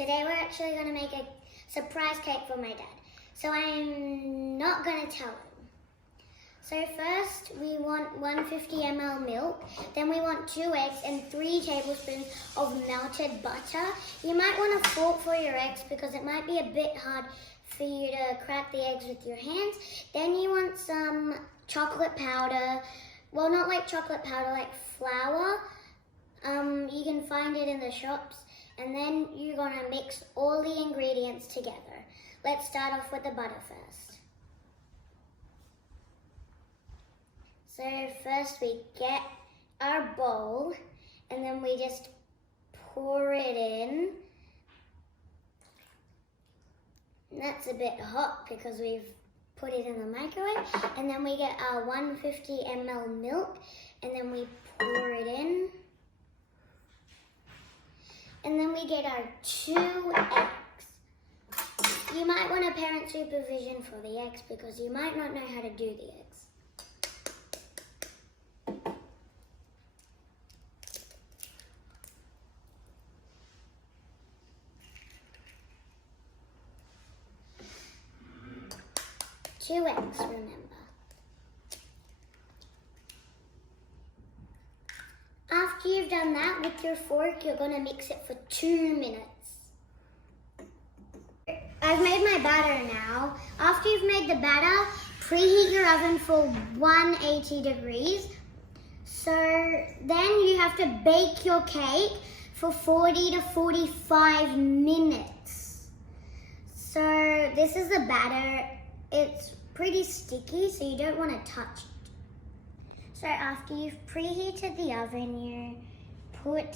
today we're actually going to make a surprise cake for my dad. So I'm not going to tell him. So first we want 150 ml milk, then we want 2 eggs and 3 tablespoons of melted butter. You might want a fork for your eggs because it might be a bit hard for you to crack the eggs with your hands. Then you want some chocolate powder. Well, not like chocolate powder, like flour. You can find it in the shops. And then you're gonna mix all the ingredients together. Let's start off with the butter first. So first we get our bowl and then we just pour it in. And that's a bit hot because we've put it in the microwave. And then we get our 150 ml milk and then we pour it in. And then we get our 2 eggs. You might want a parent supervision for the eggs because you might not know how to do the eggs. Two eggs, remember. After you've done that, with your fork, you're going to mix it for 2 minutes. I've made my batter now. After you've made the batter, preheat your oven for 180 degrees. So then you have to bake your cake for 40 to 45 minutes. So this is the batter. It's pretty sticky, so you don't want to touch it. So after you've preheated the oven, you put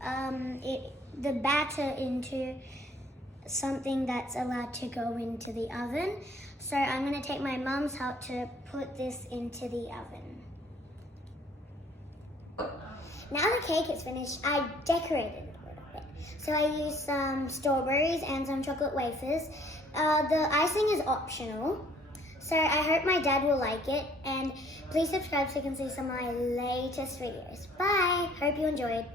the batter into something that's allowed to go into the oven. So I'm going to take my mum's help to put this into the oven. Now the cake is finished, I decorated it a little bit. So I used some strawberries and some chocolate wafers. The icing is optional. So I hope my dad will like it, and please subscribe so you can see some of my latest videos. Bye! Hope you enjoyed.